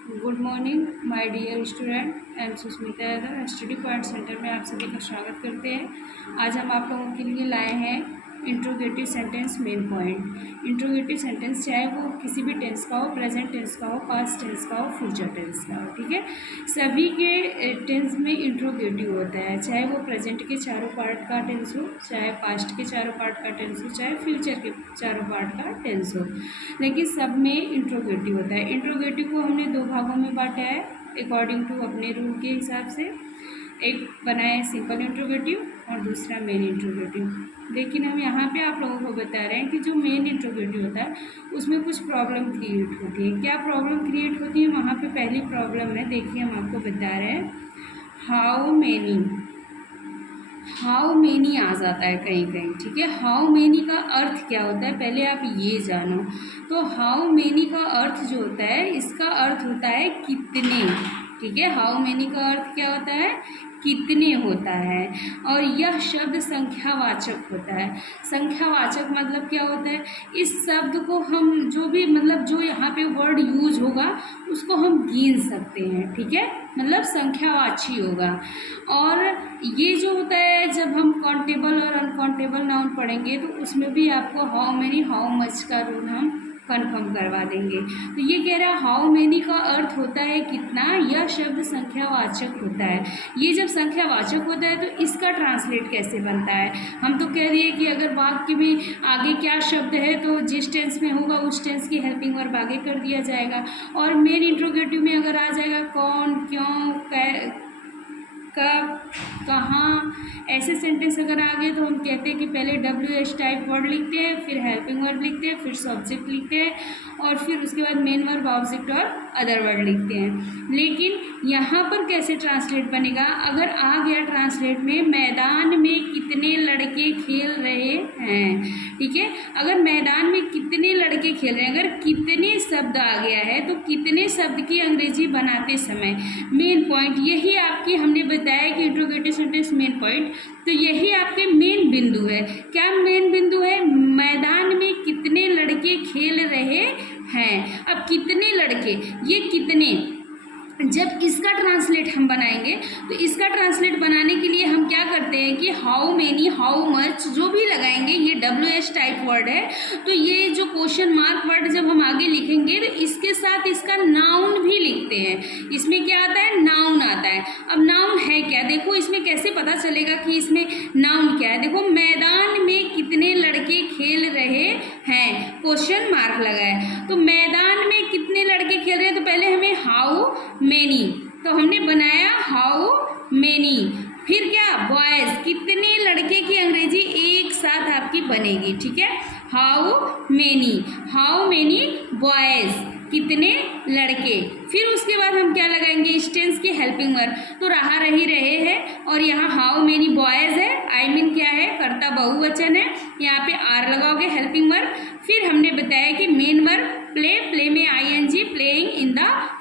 Good morning my dear student. I am Sushmita Yadav. Study point centre में आप सभी का स्वागत करते हैं। आज हम आप लोगों के लिए लाए हैं interrogative sentence main point. Interrogative sentence चाहे वो किसी भी टेंस का हो, प्रेजेंट टेंस का हो, पास्ट टेंस का हो, फ्यूचर टेंस का हो, ठीक है। सभी के टेंस में इंट्रोगेटिव होता है, चाहे वो प्रेजेंट के चारों पार्ट का टेंस हो, चाहे पास्ट के चारों पार्ट का टेंस हो, चाहे फ्यूचर के चारों पार्ट का टेंस हो, लेकिन सब में इंट्रोगेटिव होता है। इंट्रोगेटिव को हमने दो भागों में बांटा है अकॉर्डिंग टू अपने रूल के हिसाब से। एक बनाया है सिंपल इंट्रोगेटिव और दूसरा मेन इंट्रोगेटिव। लेकिन हम यहाँ पे आप लोगों को बता रहे हैं कि जो मेन इंट्रोगेटिव होता है उसमें कुछ प्रॉब्लम क्रिएट होती है। क्या प्रॉब्लम क्रिएट होती है? वहाँ पे पहली प्रॉब्लम है, देखिए हम आपको बता रहे हैं, हाउ मेनी आ जाता है कहीं कहीं, ठीक है। हाउ मेनी का अर्थ क्या होता है पहले आप ये जानो। तो हाउ मेनी का अर्थ जो होता है, इसका अर्थ होता है कितने, ठीक है। हाउ मेनी का अर्थ क्या होता है? कितने होता है। और यह शब्द संख्यावाचक होता है। संख्यावाचक मतलब क्या होता है? इस शब्द को हम जो भी मतलब जो यहाँ पे वर्ड यूज होगा उसको हम गिन सकते हैं, ठीक है, मतलब संख्यावाची होगा। और ये जो होता है जब हम काउंटेबल और अनकाउंटेबल नाउन पढ़ेंगे तो उसमें भी आपको हाउ मेनी हाउ मच का रूल हम कन्फर्म करवा देंगे। तो ये कह रहा है हाउ मेनी का अर्थ होता है कितना, यह शब्द संख्यावाचक होता है। ये जब संख्यावाचक होता है तो इसका ट्रांसलेट कैसे बनता है? हम तो कह रही है कि अगर वाक्य में आगे क्या शब्द है तो जिस टेंस में होगा उस टेंस की हेल्पिंग वर्ब आगे कर दिया जाएगा। और मेन इंट्रोगेटिव में अगर आ जाएगा कौन, क्यों, कब, कहाँ, ऐसे सेंटेंस अगर आ गए तो हम कहते हैं कि पहले WH टाइप वर्ड लिखते हैं, फिर हेल्पिंग वर्ब लिखते हैं, फिर सब्जेक्ट लिखते हैं और फिर उसके बाद मेन वर्ब, ऑब्जेक्ट और अदर वर्ड लिखते हैं। लेकिन यहाँ पर कैसे ट्रांसलेट बनेगा? अगर आ गया ट्रांसलेट में मैदान में कितने लड़के खेल रहे हैं, ठीक है। अगर मैदान में कितने लड़के खेल रहे हैं, अगर कितने शब्द आ गया है तो कितने शब्द की अंग्रेजी बनाते समय मेन पॉइंट यही आपकी, हमने बताया कि इंट्रोगेटिव सेंटेंस मेन पॉइंट, तो यही आपके मेन बिंदु है। क्या मेन बिंदु है? मैदान में कितने लड़के खेल रहे हैं। अब कितने लड़के, ये कितने, जब इसका ट्रांसलेट हम बनाएंगे तो इसका ट्रांसलेट बनाने के लिए हम क्या करते हैं कि हाउ मेनी, हाउ मच जो भी लगाएंगे, ये WH टाइप वर्ड है तो ये जो क्वेश्चन मार्क वर्ड जब हम आगे लिखेंगे तो इसके साथ इसका नाउन भी लिखते हैं। इसमें क्या आता है? नाउन आता है। अब नाउन है क्या? देखो इसमें कैसे पता चलेगा कि इसमें नाउन क्या है। देखो मैदान में कितने लड़के खेल रहे हैं, क्वेश्चन मार्क लगा है, तो मैदान में कितने लड़के खेल रहे हैं तो पहले हमें हाउ मेनी, तो हमने बनाया हाउ मेनी, फिर क्या बॉयज, कितने लड़के की अंग्रेजी एक साथ आपकी बनेगी, ठीक है। हाउ मेनी बॉयज, कितने लड़के, फिर उसके बाद हम क्या लगाएंगे? इस टेंस की हेल्पिंग वर्ब, तो रहा रही रहे है और यहाँ हाउ मेनी बॉयज है, आई मीन क्या है, कर्ता बहुवचन है, यहाँ पे आर लगाओगे हेल्पिंग वर्ब। फिर हमने बताया कि मेन वर्ब प्ले, प्ले में ING, playing in the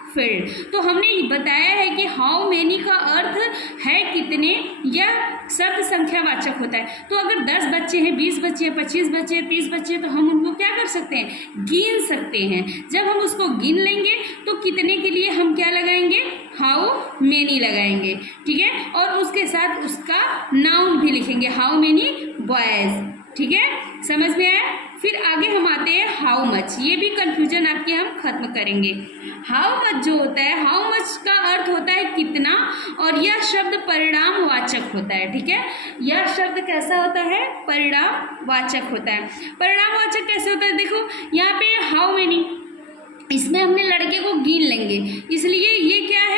field. तो हमने बताया है कि हाउ मेनी का अर्थ है कितने, यह शब्द संख्यावाचक होता है। तो अगर 10 बच्चे हैं, 20 बच्चे हैं, 25 बच्चे हैं, 30 बच्चे हैं तो हम उनको क्या कर सकते हैं? गिन सकते हैं। जब हम उसको गिन लेंगे तो कितने के लिए हम क्या लगाएंगे? हाउ मेनी लगाएंगे, ठीक है। और उसके साथ उसका नाउन भी लिखेंगे, हाउ मेनी बॉयज, ठीक है, समझ में आया। फिर आगे हम आते हैं हाउ मच, ये भी कंफ्यूजन आपकी हम खत्म करेंगे। हाउ मच जो होता है, हाउ मच का अर्थ होता है कितना, और यह शब्द परिणामवाचक होता है, ठीक है। यह शब्द कैसा होता है? परिणामवाचक होता है। परिणामवाचक कैसे होता है? देखो यहाँ पे हाउ मेनी, इसमें हमने लड़के को गिन लेंगे इसलिए ये क्या है?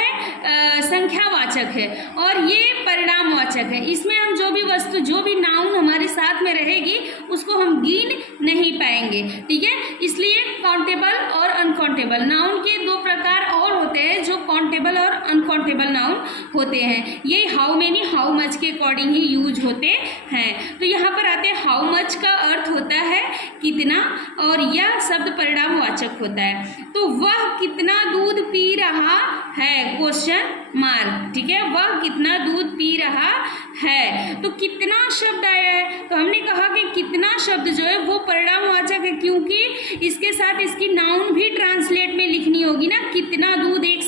संख्यावाचक है और ये परिणामवाचक है। इसमें हम जो भी वस्तु, जो भी नाउन हमारे साथ में रहेगी उसको हम गिन नहीं पाएंगे, ठीक है। इसलिए काउंटेबल और अनकाउंटेबल नाउन के दो प्रकार और होते हैं जो काउंटेबल और अनकाउंटेबल नाउन होते हैं। ये हाउ मेनी, हाउ मच के अकॉर्डिंग ही यूज होते हैं। तो यहाँ पर आते हैं हाउ मच का अर्थ होता है कितना और यह शब्द परिणामवाचक होता है। तो वह कितना दूध पी रहा है, क्वेश्चन मार्क, ठीक है, वह कितना दूध पी रहा है। तो कितना शब्द आया है तो हमने कहा कि कितना शब्द जो है वो परिणामवाचक है क्योंकि इसके साथ इसकी नाउन भी ट्रांसलेट में लिखनी होगी ना। कितना दूध एक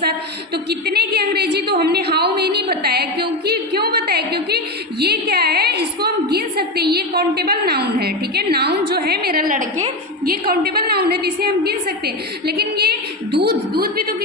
साथ। तो कितने की अंग्रेजी तो हमने हाउ मेनी बताया, क्यों बताया, क्योंकि ये क्या है, इसको हम गिन सकते हैं, ये काउंटेबल नाउन है, ठीक है। नाउन जो है मेरा लड़के, ये काउंटेबल नाउन है, तो इसे हम गिन सकते हैं। लेकिन ये दूध भी तो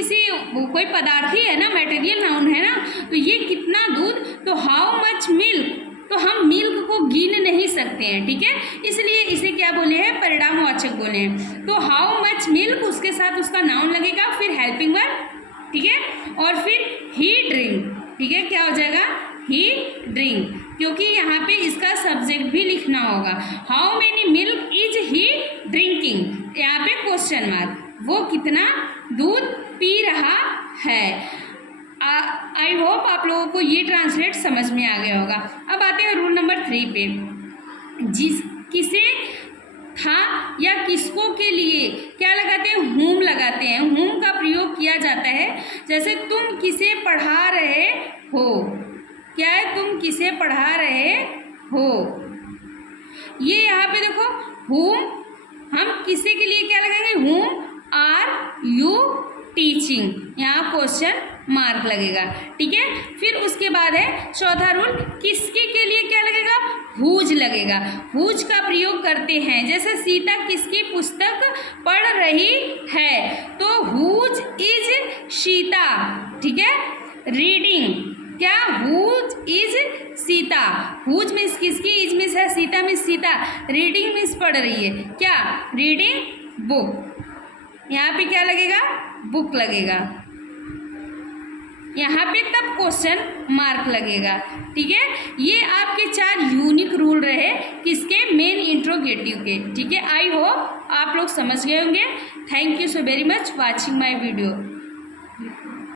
कोई पदार्थ ही है ना, मटेरियल नाउन है ना, तो ये कितना दूध, तो हाउ मच मिल्क, तो हम मिल्क को गिन नहीं सकते हैं, ठीक है। इसलिए इसे क्या बोले हैं, परिणामवाचक बोले हैं। तो हाउ मच मिल्क, उसके साथ उसका नाउन लगेगा, फिर हेल्पिंग वर्ब, ठीक है, और फिर ही ड्रिंक, ठीक है, क्या हो जाएगा, ही ड्रिंक, क्योंकि यहाँ पे इसका सब्जेक्ट भी लिखना होगा। How many milk is he drinking, यहाँ पे क्वेश्चन मार्क, वो कितना दूध पी रहा है। आई होप आप लोगों को ये ट्रांसलेट समझ में आ गया होगा। अब आते हैं रूल नंबर 3 पे। किसे, था या किसको के लिए क्या लगाते हैं, हुम लगाते हैं। हुम का प्रयोग किया जाता है, जैसे तुम किसे पढ़ा रहे हो, क्या है, तुम किसे पढ़ा रहे हो, ये यहाँ पे देखो हुम, हम किसे के लिए क्या लगाएंगे, हुम आर यू टीचिंग, यहाँ क्वेश्चन मार्क लगेगा, ठीक है। फिर उसके बाद है चौथा रूल, किसके के लिए क्या लगेगा, हुज लगेगा। हुज का प्रयोग करते हैं, जैसे सीता किसकी पुस्तक पढ़ रही है, तो हुज इज सीता, ठीक है। रीडिंग, क्या, whose is Sita, whose means किसकी, इज मीन्स है Sita means Sita, reading means पढ़ रही है, क्या, रीडिंग बुक, यहाँ पे क्या लगेगा, बुक लगेगा, यहाँ पे तब क्वेश्चन मार्क लगेगा, ठीक है। ये आपके 4 यूनिक रूल रहे किसके, मेन इंट्रोगेटिव के, ठीक है। आई होप आप लोग समझ गए होंगे। Thank you so very much watching my video.